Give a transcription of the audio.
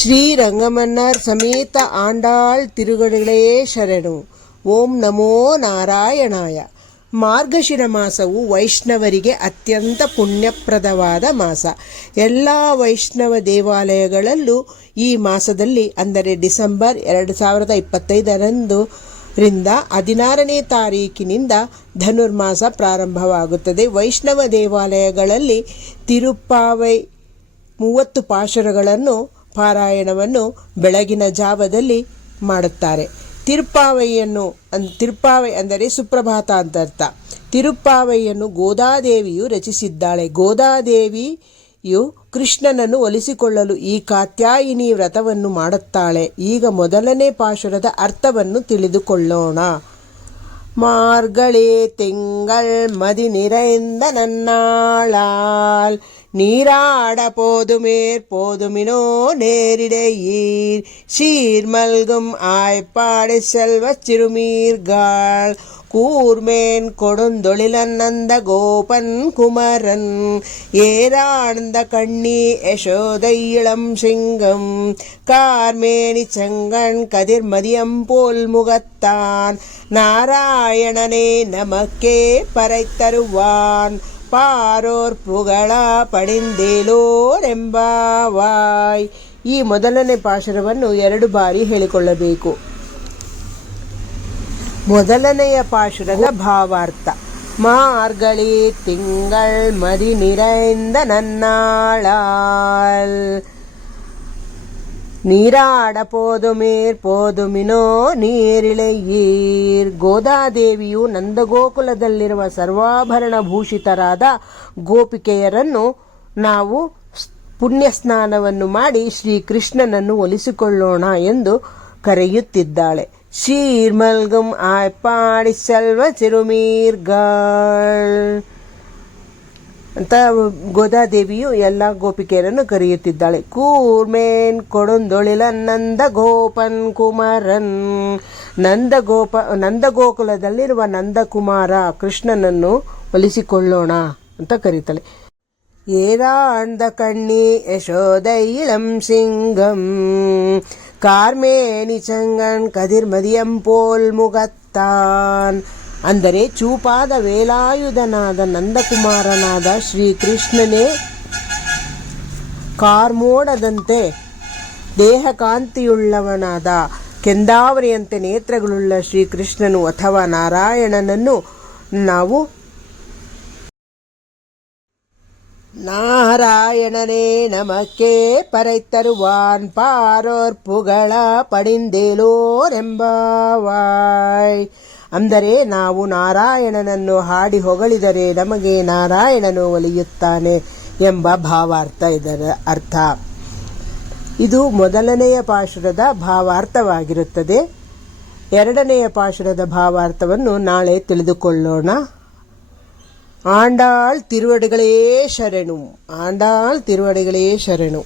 ಶ್ರೀರಂಗಮನ್ನರ್ ಸಮೇತ ಆಂಡಾಳ್ ತಿರುಗಡಿಗಳೇ ಶರಣು. ಓಂ ನಮೋ ನಾರಾಯಣಾಯ. ಮಾರ್ಗಶಿರ ಮಾಸವು ವೈಷ್ಣವರಿಗೆ ಅತ್ಯಂತ ಪುಣ್ಯಪ್ರದವಾದ ಮಾಸ. ಎಲ್ಲ ವೈಷ್ಣವ ದೇವಾಲಯಗಳಲ್ಲೂ ಈ ಮಾಸದಲ್ಲಿ, ಅಂದರೆ ಡಿಸೆಂಬರ್ 2025 ರಿಂದ 16ನೇ ತಾರೀಕಿನಿಂದ ಧನುರ್ಮಾಸ ಪ್ರಾರಂಭವಾಗುತ್ತದೆ. ವೈಷ್ಣವ ದೇವಾಲಯಗಳಲ್ಲಿ ತಿರುಪ್ಪಾವೈ 30 ಪಾಶುರಗಳನ್ನು ಪಾರಾಯಣವನ್ನು ಬೆಳಗಿನ ಜಾವದಲ್ಲಿ ಮಾಡುತ್ತಾರೆ. ತಿರುಪ್ಪಾವೈ ಅಂದರೆ ಸುಪ್ರಭಾತ ಅಂತ ಅರ್ಥ. ತಿರುಪ್ಪಾವೈಯನ್ನು ಗೋದಾದೇವಿಯು ರಚಿಸಿದ್ದಾಳೆ. ಗೋದಾದೇವಿಯು ಕೃಷ್ಣನನ್ನು ಒಲಿಸಿಕೊಳ್ಳಲು ಈ ಕಾತ್ಯಾಯಿನಿ ವ್ರತವನ್ನು ಮಾಡುತ್ತಾಳೆ. ಈಗ ಮೊದಲನೇ ಪಾಶುರದ ಅರ್ಥವನ್ನು ತಿಳಿದುಕೊಳ್ಳೋಣ. மார்கழி திங்கள் மதி நிறைந்த நன்னாளால் நீராட போதுமேற் போதுமினோ நேரிடையீர் சீர்மல்கும் ஆய்ப்பாடி செல்வச் சிறுமீர்கள் கூர்மேன் கொடுந்தொழிலநந்த கோபன் குமரன் ஏராழ்ந்த கண்ணி யசோதை இளம் சிங்கம் கார்மேனி செங்கண் கதிர்மதியம் போல் முகத்தான் நாராயணனே நமக்கே பறைத்தருவான் ಪಾರೋರ್ ಪುಗಳ ಪಡಿಂದೇಲೋರೆಂಬಾವಾಯ್. ಈ ಮೊದಲನೇ ಪಾಶುರವನ್ನು 2 ಬಾರಿ ಹೇಳಿಕೊಳ್ಳಬೇಕು. ಮೊದಲನೆಯ ಪಾಶುರದ ಭಾವಾರ್ಥ: ಮಾರ್ಗಳಿ ತಿಂಗಳ್ ಮದಿ ನಿರೈಂದ ನನ್ನಾಳಾಲ್ ನೀರಾಡ ಪೋದುಮೇರ್ ಪೋದುಮಿನೋ ನೀರಿಳೆಯೀರ್. ಗೋದಾದೇವಿಯು ನಂದಗೋಕುಲದಲ್ಲಿರುವ ಸರ್ವಾಭರಣ ಭೂಷಿತರಾದ ಗೋಪಿಕೆಯರನ್ನು ನಾವು ಪುಣ್ಯ ಸ್ನಾನವನ್ನು ಮಾಡಿ ಶ್ರೀಕೃಷ್ಣನನ್ನು ಒಲಿಸಿಕೊಳ್ಳೋಣ ಎಂದು ಕರೆಯುತ್ತಿದ್ದಾಳೆ. ಶೀರ್ಮಲ್ಗಂ ಆಯ್ಪಾಡಿ ಸೆಲ್ವ ಚಿರುಮೀರ್ಗಳ್ ಅಂತ ಗೋದಾದೇವಿಯು ಎಲ್ಲ ಗೋಪಿಕೆಯರನ್ನು ಕರೆಯುತ್ತಿದ್ದಾಳೆ. ಕೂರ್ಮೇನ್ ಕೊಡೊಂದೊಳಿಲ ನಂದ ಗೋಪನ್ ಕುಮಾರನ್. ನಂದಗೋಕುಲದಲ್ಲಿರುವ ನಂದಕುಮಾರ ಕೃಷ್ಣನನ್ನು ಒಲಿಸಿಕೊಳ್ಳೋಣ ಅಂತ ಕರೀತಾಳೆ. ಏರಾಂದ ಕಣ್ಣಿ ಯಶೋದೈ ಇಳಂ ಸಿಂಗಂ ಕಾರ್ಮೇನಿ ಚಂಗನ್ ಕದಿರ್ಮದಿಯಂ ಪೋಲ್ ಮುಗತ್ತಾನ್. ಅಂದರೆ ಚೂಪಾದ ವೇಲಾಯುಧನಾದ ನಂದಕುಮಾರನಾದ ಶ್ರೀಕೃಷ್ಣನೇ ಕಾರ್ಮೋಡದಂತೆ ದೇಹಕಾಂತಿಯುಳ್ಳವನಾದ ಕೆಂದಾವರಿಯಂತೆ ನೇತ್ರಗಳುಳ್ಳ ಶ್ರೀಕೃಷ್ಣನು ಅಥವಾ ನಾರಾಯಣನನ್ನು ನಾವು ನಾರಾಯಣನೇ ನಮಕ್ಕೆ ಪರೈತರುವಾನ್ ಪಾರೋರ್ ಪುಗಳ ಪಡಿಂದೇಲೋರೆಂಬಾವಾಯ್. ಅಂದರೆ ನಾವು ನಾರಾಯಣನನ್ನು ಹಾಡಿ ಹೊಗಳಿದರೆ ನಮಗೆ ನಾರಾಯಣನು ಒಲಿಯುತ್ತಾನೆ ಎಂಬ ಭಾವಾರ್ಥ ಇದರ ಅರ್ಥ. ಇದು ಮೊದಲನೆಯ ಪಾಶುರದ ಭಾವಾರ್ಥವಾಗಿರುತ್ತದೆ. 2ನೆಯ ಪಾಶುರದ ಭಾವಾರ್ಥವನ್ನು ನಾಳೆ ತಿಳಿದುಕೊಳ್ಳೋಣ. ಆಂಡಾಳ್ ತಿರುವಡಿಗಳೇ ಶರಣು. ಆಂಡಾಳ್ ತಿರುವಡಿಗಳೇ ಶರಣು.